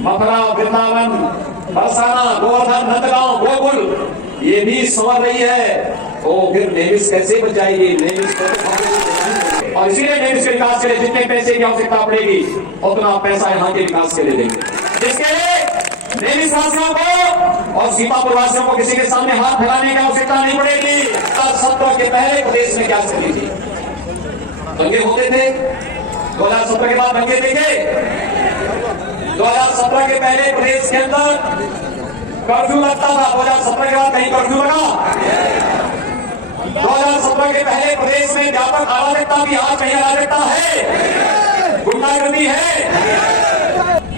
मथुरा, वृंदावन, बरसाना, गोवर्धन, नंदगांव, गोकुल ये भी संवर रही है। तो फिर नेमिस कैसे बचाएगी? नेमिस को और इसीलिए नेमिस के विकास के लिए जितने पैसे की आवश्यकता पड़ेगी उतना पैसा यहाँ के विकास के लिए देंगे, जिसके लिए नेमिस वासियों को और सीतापुर वासियों को किसी के सामने हाथ फैलाने की आवश्यकता नहीं पड़ेगी। 2017 के पहले प्रदेश में क्या स्थिति थी? दंगे होते थे। 2017 के बाद दंगे देखे। 2017 के पहले प्रदेश के अंदर कर्फ्यू लगता था। 2017 के बाद कहीं कर्फ्यू लगा? 2017 के पहले प्रदेश में व्यापक अराजकता भी, आज कहीं अराजकता है, गुंडागर्दी है।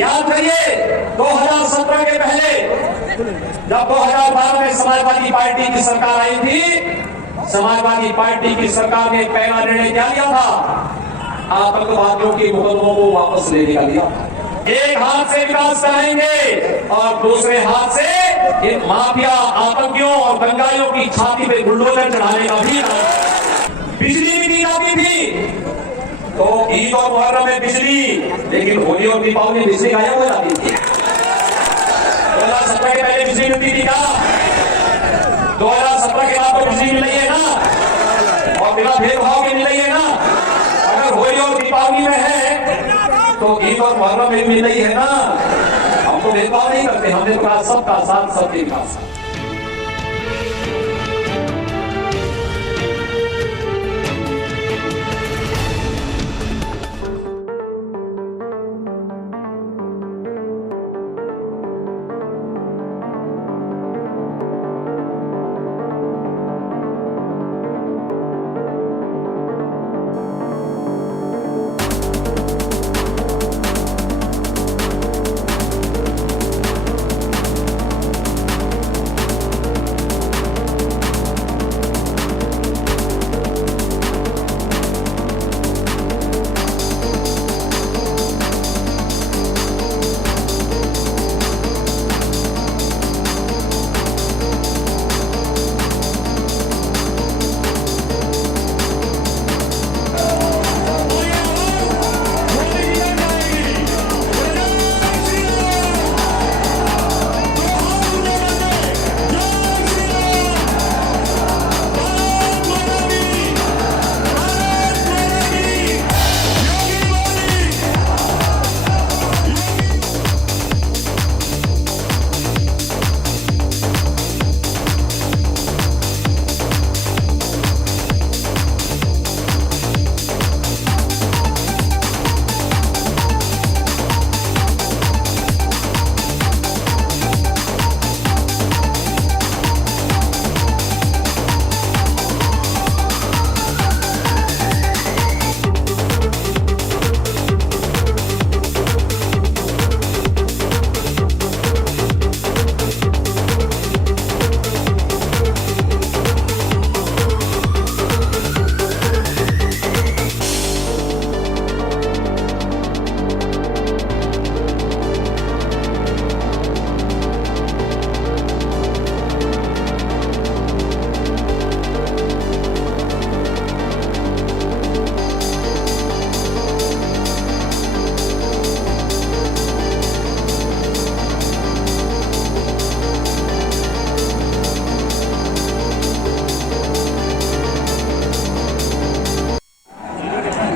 याद करिए 2017 के पहले जब 2012 में समाजवादी पार्टी की सरकार आई थी, समाजवादी पार्टी की सरकार ने पहला निर्णय क्या लिया था? आतंकवादियों के मुकदमों को वापस लेने का लिया। एक हाथ से विकास कराएंगे और दूसरे हाथ से इन माफिया, आतंकियों और दंगाइयों की छाती पे बुलडोजर चढ़ाने का भी। बिजली भी दी जाती थी तो ईद और मुहर्रम में बिजली, लेकिन होली और दीपावली में बिजली गायब हो जाती थी। 2017 के पहले बिजली मिलती थी क्या? 2017 के बाद तो बिजली मिल रही है ना, और बिना भेदभाव के मिल रही है ना। अगर होली और दीपावली में है तो ईद और मुहर्रम में मिल रही है ना। हम तो भेदभाव नहीं करते, हमने तो कहा सबका साथ, सबके विकास।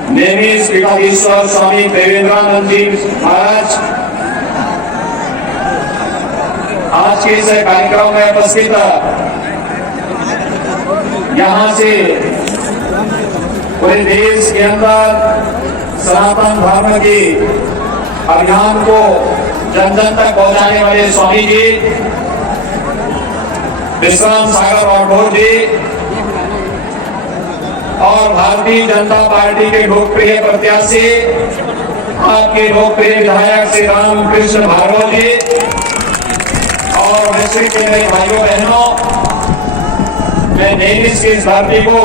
नेमिस पीठाधीश्वर स्वामी देवेंद्रानंद जी महाराज आज के इस कार्यक्रम में उपस्थित, यहाँ से पूरे देश के अंदर सनातन धर्म के अभियान को जन जन तक पहुंचाने वाले स्वामी जी विश्राम सागर राठौर जी और भारतीय जनता पार्टी के लोकप्रिय प्रत्याशी, आपके लोकप्रिय विधायक श्री रामकृष्ण भार्गव जी और डिस्ट्रिक्ट के मेरे भाइयों बहनों, मैं नेमिस की इस धरती को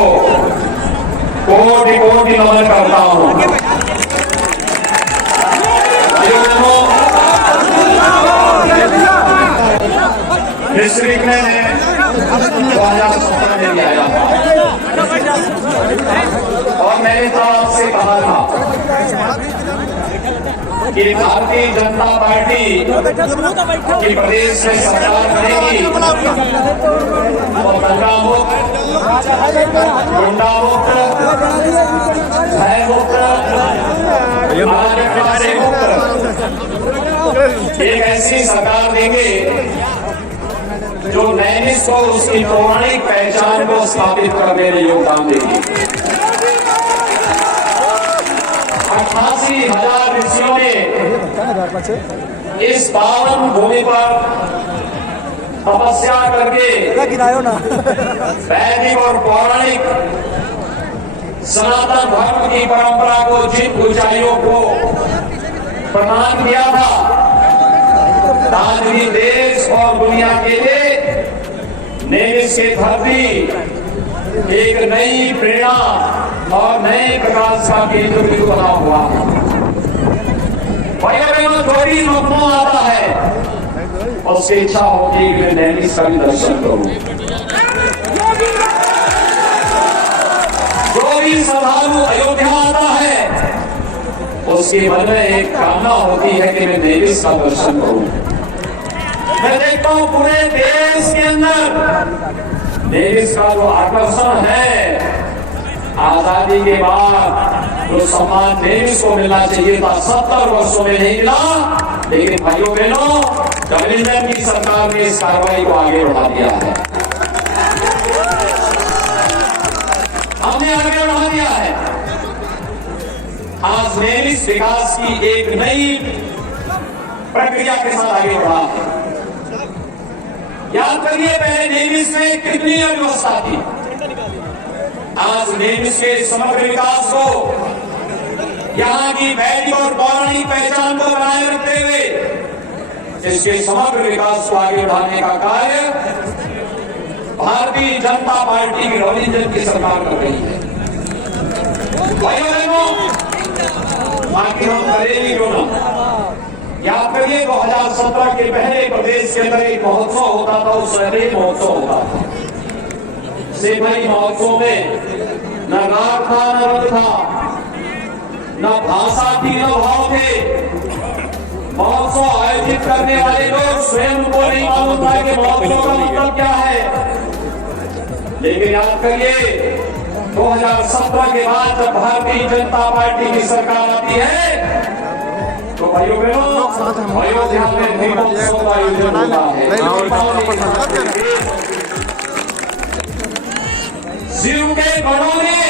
कोटि कोटि नमन करता हूँ। डिस्ट्रिक्ट में 2017 में भी आया और मैंने तो आपसे कहा था कि भारतीय जनता पार्टी की प्रदेश में सरकार बनेगी तो दंगा मुक्त, गुंडा मुक्त, भय मुक्त, अराजकता से मुक्त एक ऐसी सरकार देंगे जो नैमिष को उसकी पौराणिक पहचान को स्थापित करने में योगदान देगी। 88,000 ऋषियों ने इस पावन भूमि पर तपस्या करके वैदिक और पौराणिक सनातन धर्म की परंपरा को जिन ऊंचाइयों को प्रदान किया था, आज भी देश और दुनिया के लिए नैमिष की धरती एक नई प्रेरणा और नए प्रकाश का केंद्र बिंदु बना हुआ है। जो भी लखनऊ आता है उसकी इच्छा होगी कि मैं नैमिष का भी दर्शन करूं। जो भी श्रद्धालु अयोध्या आता है उसके मन में एक कामना होती है कि मैं नैमिष का दर्शन करूं। मैं देखता हूं पूरे देश के अंदर नैमिष का जो आकर्षण है, आजादी के बाद जो सम्मान नैमिष को मिलना चाहिए था 70 वर्षों में नहीं मिला, लेकिन भाइयों बहनों गठबंधन की सरकार ने इस कार्रवाई को आगे बढ़ा दिया है। हमने आगे बढ़ा दिया है। आज नैमिष विकास की एक नई प्रक्रिया के साथ आगे बढ़ा है। याद करिए पहले नैमिष में कितनी अव्यवस्था थी। आज नैमिष के समग्र विकास को, यहाँ की वैदिक और पौराणिक पहचान को बनाए रखते हुए इसके समग्र विकास को आगे बढ़ाने का कार्य भारतीय जनता पार्टी की गठबंधन की सरकार कर रही है। भाइयों बहनों, बाकी हम करेंगे क्यों ना। याद करिए 2017 के पहले प्रदेश के अंदर एक महोत्सव होता था, उस समय महोत्सव होता था। सेवई महोत्सव में न राग था, न रंग था, न भाषा थी, न भाव थे। महोत्सव आयोजित करने वाले लोग स्वयं को नहीं मालूम था कि महोत्सव का मतलब क्या है। लेकिन याद करिए 2017 के बाद जब भारतीय जनता पार्टी की सरकार आती है तो भाइयों बहनों अयोध्या में दीपोत्सव का आयोजन होता है। शिव के गणों ने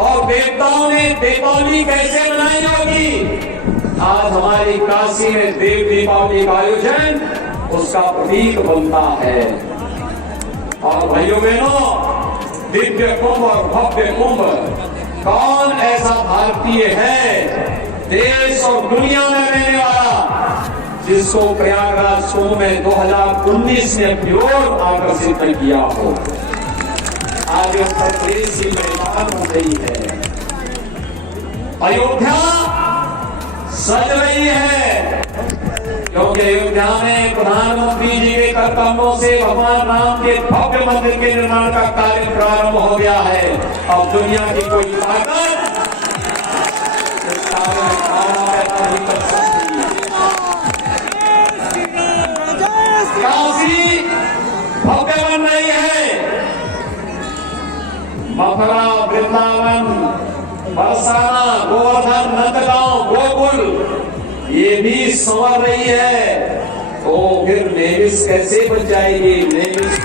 और देवताओं ने दीपावली कैसे मनाई होगी, आज हमारी काशी में देव दीपावली का आयोजन उसका प्रतीक बनता है। और भाइयों बहनों दिव्य कुंभ और भव्य कुंभ, कौन ऐसा भारतीय है देश और दुनिया में रहने वाला जिसको प्रयागराज कुंभ में 2019 में अपनी ओर आकर्षित न किया हो। आज उत्तर प्रदेश की पहचान हो गई है। अयोध्या सज रही है क्योंकि अयोध्या में प्रधानमंत्री जी के कर्तव्यों से भगवान राम के भव्य मंदिर के निर्माण का कार्य प्रारंभ हो गया है। अब दुनिया की कोई ताकत काशी भव्य बन रही है। मथुरा, वृंदावन, बरसाना, गोवर्धन, नंदगांव, गोकुल ये भी संवर रही है। तो फिर नैमिष कैसे बच जाएगी। नैमिष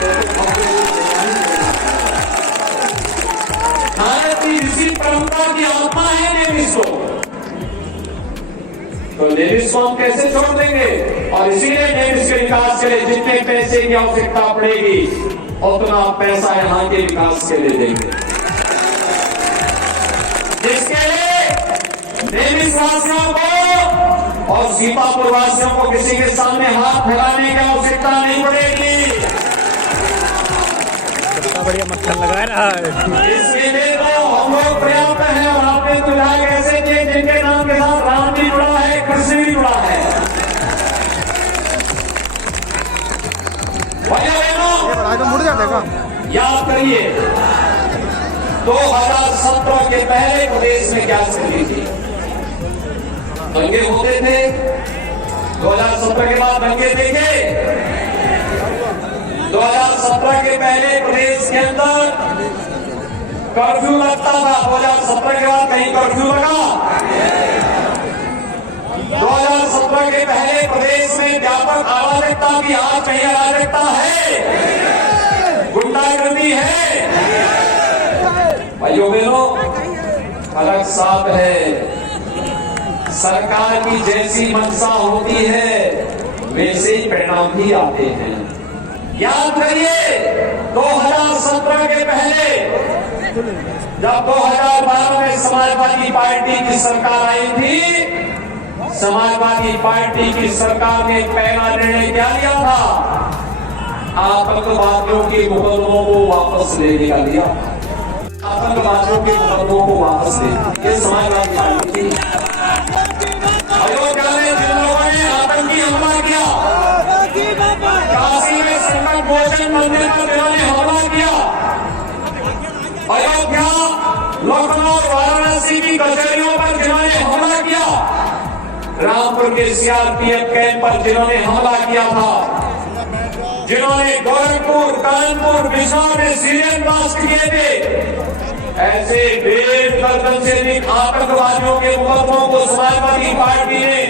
भारतीय ऋषि परंपरा की आत्मा है नैमिष को, तो नैमिष को हम कैसे छोड़ देंगे। और इसीलिए नैमिष के विकास के लिए जितने पैसे की आवश्यकता पड़ेगी उतना पैसा यहाँ के विकास के लिए देंगे, जिसके लिए नैमिष वासियों को और सीतापुर वासियों को किसी के सामने हाथ फैलाने की आवश्यकता नहीं पड़ेगी। बढ़िया मक्खन लगा रहा है। इसके लिए तो हम लोग पर्याप्त है। और आपने तो विधायक ऐसे थे जिनके नाम के साथ राम भी जुड़ा है, कृष्ण भी जुड़ा है। याद करिए 2017 के पहले प्रदेश में क्या स्थिति थी। दंगे होते थे, 2017 के बाद दंगे देखे। 2017 के पहले प्रदेश के अंदर कर्फ्यू लगता था, 2017 के बाद कहीं कर्फ्यू लगा। 2017 के पहले प्रदेश में व्यापक अराजकता की, आज कहीं अराजकता है, गुंडागर्दी है। भाइयों बहनों, फर्क साफ है। सरकार की जैसी मंशा होती है वैसे ही परिणाम भी आते हैं। याद करिए 2017 के पहले जब 2012 में समाजवादी पार्टी की सरकार आई थी, समाजवादी पार्टी की सरकार ने पहला निर्णय क्या लिया था? आतंकवादियों के मुकदमों को वापस लेने का लिया। आतंकवादियों के मुकदमों को वापस लेने, ये समाजवादी पार्टी थी। अयोध्या में जिन लोगों ने आतंकी हमला किया, काशी में संकट मोचन मंदिर पर जिन्होंने हमला किया, अयोध्या, लखनऊ, वाराणसी की कचहरियों पर जिन्होंने हमला किया, रामपुर के सीआरपीएफ कैंप पर जिन्होंने हमला किया था, जिन्होंने गोरखपुर, कानपुर, बिजनौर में सीरियन ब्लास्ट किए थे, ऐसे 1.5 दर्जन से अधिक आतंकवादियों के मुकदमों को समाजवादी पार्टी ने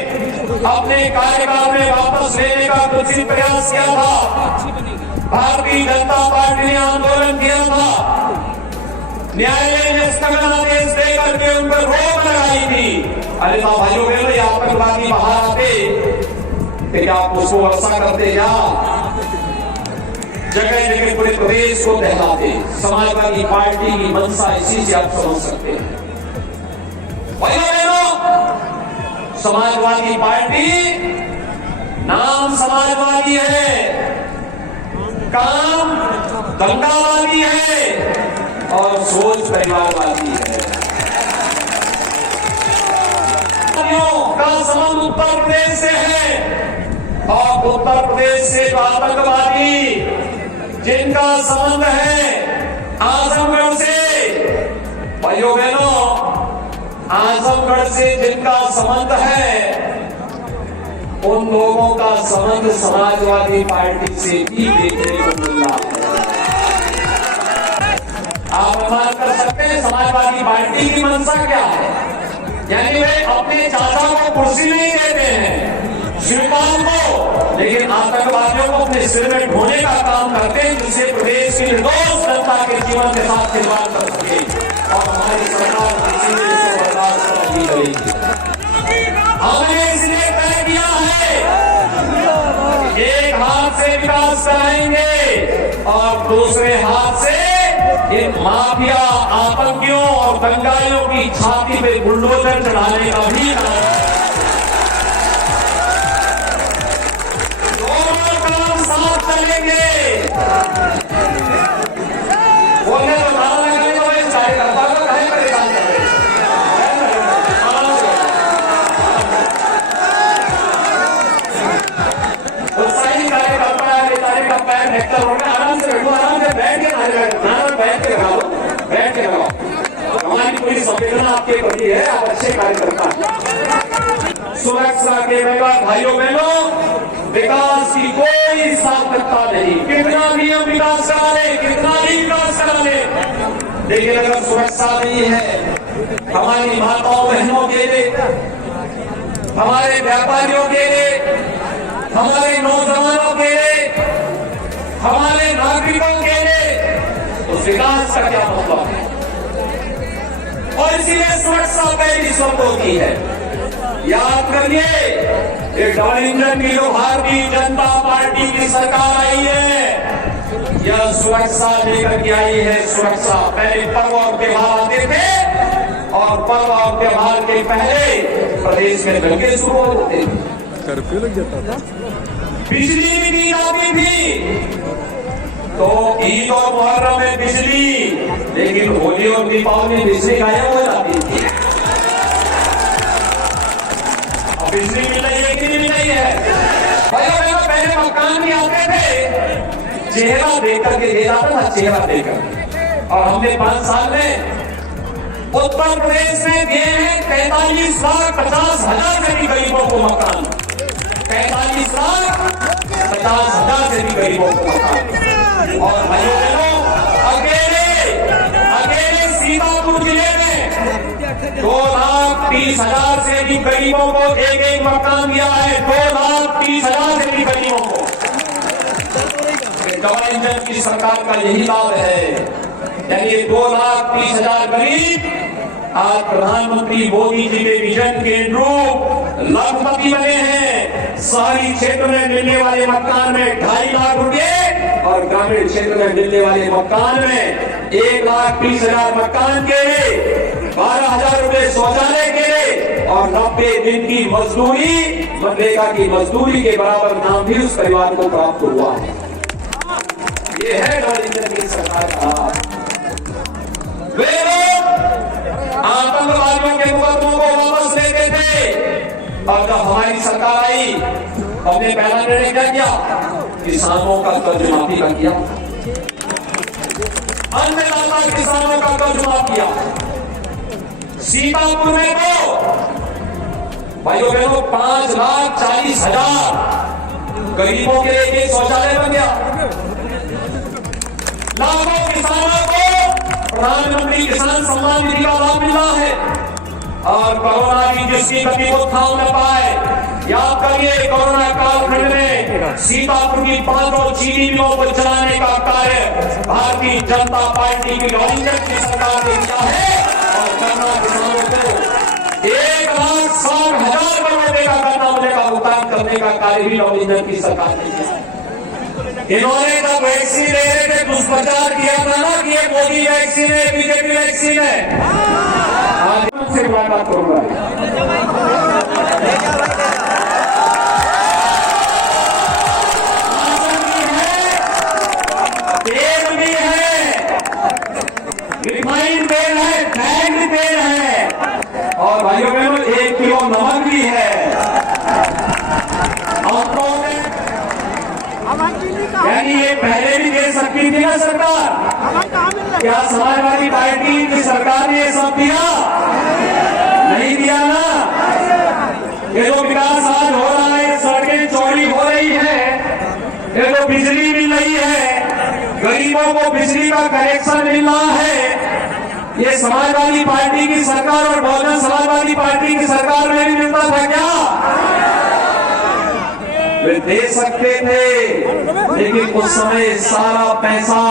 अपने कार्यकाल में वापस लेने का कुछ प्रयास किया था। भारतीय जनता पार्टी ने आंदोलन किया था, न्यायालय ने स्थगनादेश देकर के उन पर रोक लगाई थी। अरे भाइयों बहनों, ये आतंकवादी बाहर आते फिर आप उसको वर्षा करते क्या? जगह जगह पूरे प्रदेश को दहलाते। समाजवादी पार्टी की मंशा इसी से आप समझ सकते हैं। भाइयों बहनों, समाजवादी पार्टी नाम समाजवादी है, काम दंगावादी है और सोच परिवारवादी है। का संबंध उत्तर प्रदेश से है और उत्तर प्रदेश से जो आतंकवादी जिनका संबंध है आजमगढ़ से, भाइयों बहनों, आजमगढ़ से जिनका संबंध है उन लोगों का संबंध समाजवादी पार्टी से भी देखने को मिल रहा है। आप अनुमान कर सकते हैं समाजवादी पार्टी की मंशा क्या है। यानी वे अपने चाचा को कुर्सी नहीं देते हैं, शिवपाल को, लेकिन आतंकवादियों को अपने सिर में ढोने का काम करते हैं, जिससे प्रदेश की निर्दोष जनता के जीवन के साथ खिलवाड़ कर सके। और हमारी सरकार किसी भी इसको बर्दाश्त नहीं करेगी। हमने इसलिए तय किया है, एक हाथ से विकास कराएंगे और दूसरे हाथ से इन माफिया, आतंकियों और दंगाइयों की छाती पे बुलडोजर चढ़ाने का भी दोनों काम साथ चलेंगे। बोलने तो नारा लगाने तो इस कार्यकर्ता को कहीं परेशान कर रहे हैं। उत्साही कार्यकर्ता है, बेचारे का पैर हेक्टर हो गया। आराम से बैठो, आराम से बैठ के बैठ के लगाओ। हमारी पूरी संवेदना आपके प्रति है, आप अच्छे कार्यकर्ता हैं। सुरक्षा के बगैर भाइयों बहनों विकास की कोई सार्थकता नहीं। कितना भी हम विकास करा ले, कितना भी विकास करा ले, लेकिन अगर सुरक्षा नहीं है हमारी माताओं बहनों के लिए, हमारे व्यापारियों के लिए, हमारे नौजवानों के लिए, हमारे नागरिकों के लिए, तो विकास का क्या मतलब है? और इसीलिए सुरक्षा पहली शब्दों की है। याद करिए, ये डबल इंजन की जो भारतीय जनता पार्टी की सरकार आई है, यह सुरक्षा लेकर के आई है। सुरक्षा पहले पर्व और त्योहार आते थे और पर्व और त्योहार के पहले प्रदेश में दंगे शुरू होते थे, कर्फ्यू लग जाता था, बिजली भी दी जाती थी। तो ईद और मुहर्रम में बिजली, लेकिन होली और दीपावली में बिजली गायब हो जाती थी। अब बिजली मिल रही है कि नहीं मिल रही है? पहले मकान भी आते थे, चेहरा देख करके दे जाता था, चेहरा देकर। और हमने 5 साल में उत्तर प्रदेश में दिए हैं 43,50,000 से भी गरीबों को मकान। 43,50,000 से भी गरीबों को मकान। और भाइयों बहनों, अकेले सीतापुर जिले में 2,30,000 से भी गरीबों को एक मकान दिया है। 2,30,000 से भी गरीबों को। डबल इंजन की सरकार का यही लाभ है। यानी 2,30,000 गरीब आज प्रधानमंत्री मोदी जी के विजन के अनुरूप लखपति बने हैं। शहरी क्षेत्र में मिलने वाले मकान में 2.5 लाख रुपए और ग्रामीण क्षेत्र में मिलने वाले मकान में 1,30,000 मकान के लिए, 12,000 रुपए शौचालय के लिए और 90 दिन की मजदूरी, मनरेगा की मजदूरी के बराबर नाम भी उस परिवार को प्राप्त हुआ है। ये है डबल इंजन की सरकार का। वे लोग आतंकवादियों के मुकदमों को वापस लेते थे और जब हमारी सरकार आई हमने पहला निर्णय क्या किया? किसानों का कर्ज माफी का किया। अन्नदाता किसानों का कर्ज माफ किया। सीतापुर में तो भाइयों बहनों 5,40,000 गरीबों के लिए एक शौचालय बन गया। लाखों किसानों को प्रधानमंत्री किसान सम्मान निधि का लाभ मिल रहा है। और कोरोना की जिसकी गति को थाम न पाए, याद करिए कोरोना कालखंड में सीतापुर की 500 चीनियों को चलाने का कार्य भारतीय जनता पार्टी की डबल इंजन की सरकार ने किया है। और गन्ना किसानों को 1,60,000 करोड़ का गन्ना मूल्य का भुगतान करने का कार्य भी डबल इंजन की सरकार ने किया। इन्होंने जब वैक्सीन ले रहे थे दुष्प्रचार किया था ना कि ये मोदी वैक्सीन है, बीजेपी वैक्सीन है। आज से मुलाकात करूंगा। तेल भी है, रिफाइंड तेल है, फैट तेल है और भाइयों बहनों 1 किलो नमक भी है। यानी ये पहले भी दे सकती थी ना सरकार? क्या समाजवादी पार्टी की सरकार ने ये सब दिया? नहीं दिया ना। ये जो विकास आज हो रहा है, सड़कें चौड़ी हो रही है, ये जो बिजली मिल रही है, गरीबों को बिजली का कनेक्शन मिल रहा है, ये समाजवादी पार्टी की सरकार और बहुजन समाजवादी पार्टी की सरकार में भी मिलता था क्या? वे दे सकते थे, लेकिन उस समय सारा पैसा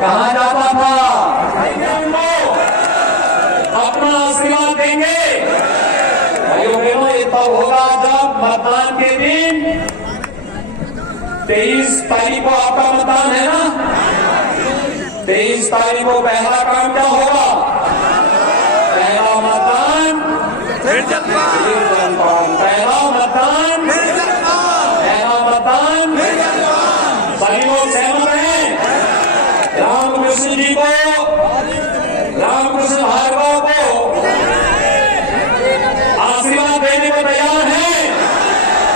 कहां जाता था? अपना आशीर्वाद देंगे। भाइयों बहनों, ये तब होगा जब मतदान के दिन 23 तारीख को आपका मतदान है ना? 23 तारीख को पहला काम क्या होगा? पहला मतदान, पहला मतदान, सभी लोग सहमत हैं? रामकृष्ण जी को, रामकृष्ण भार्गव को आशीर्वाद देने को तैयार है।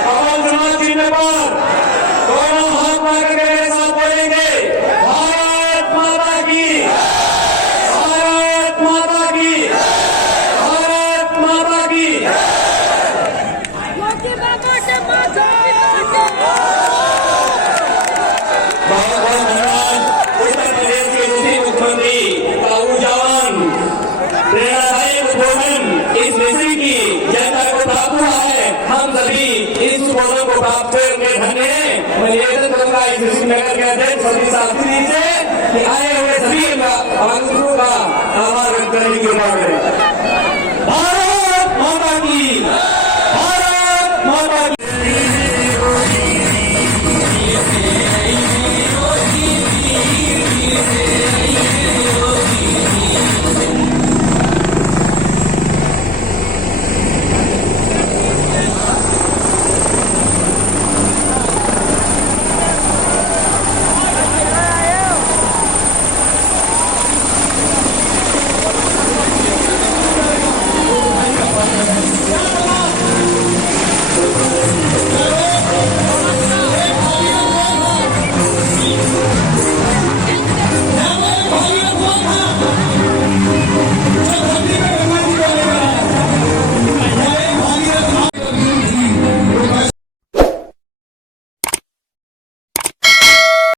कमल चुनाव चिन्ह पर दोनों हाथ मांग करके मेरे साथ बोलेंगे, भारत माता की, भारत माता की, भारत माता की। उत्तर प्रदेश के दूसरे मुख्यमंत्री ताऊ जवान प्रेरणादायक स्लोगन इस मिशन की जनता को प्राप्त हुआ है। हम सभी इस स्लोगन को प्राप्त करके धन्य हैं। मैं निवेदन करूंगा इस मिशन नगर के अध्यक्ष सभी शास्त्री जी से कि आए हुए सभी का आवाज का आभार व्यक्त करने की कृपा करें।